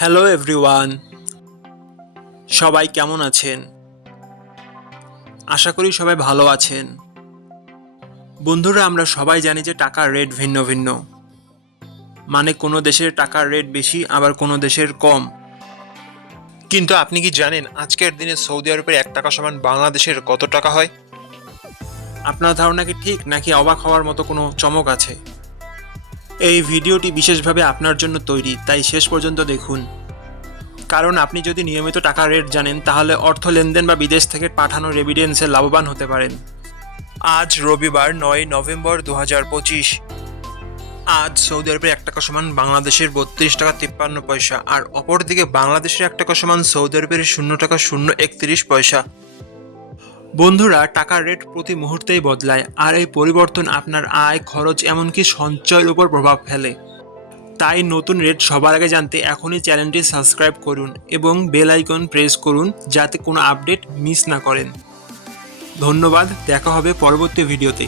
Hello everyone, সবাই কেমন আছেন? আশা করি সবাই ভালো আছেন। বন্ধুরা, আমরা সবাই জানি যে টাকার রেট ভিন্ন ভিন্ন। মানে কোনো দেশের টাকার রেট বেশি, আবার কোনো দেশের কম। কিন্তু আপনি কি জানেন আজকের দিনে সৌদি আরবের 1 টাকা সমান বাংলাদেশের কত টাকা হয়? আপনার ধারণা কি ঠিক, নাকি অবাক হওয়ার মতো কোনো চমক আছে? এই ভিডিওটি বিশেষভাবে আপনার জন্য তৈরি, তাই শেষ পর্যন্ত দেখুন। কারণ আপনি যদি নিয়মিত টাকার রেট জানেন, তাহলে অর্থ লেনদেন বা বিদেশ থেকে পাঠানো রেমিটেন্সে লাভবান হতে পারেন। আজ রবিবার 9 নভেম্বর 2025। আজ সৌদি আরবের 1 টাকা সমান বাংলাদেশের 32 টাকা 53 পয়সা, আর অপরদিকে বাংলাদেশের 1 টাকা সমান সৌদি আরবের 0 টাকা 0 31 পয়সা। বন্ধুরা, টাকার রেট প্রতি মুহূর্তেই বদলায়, আর এই পরিবর্তন আপনার আয়, খরচ, এমনকি সঞ্চয়ের উপর প্রভাব ফেলে। তাই নতুন রেট সবার আগে জানতে এখনই চ্যানেলটি সাবস্ক্রাইব করুন এবং বেল আইকন প্রেস করুন, যাতে কোনো আপডেট মিস না করেন। ধন্যবাদ, দেখা হবে পরবর্তী ভিডিওতে।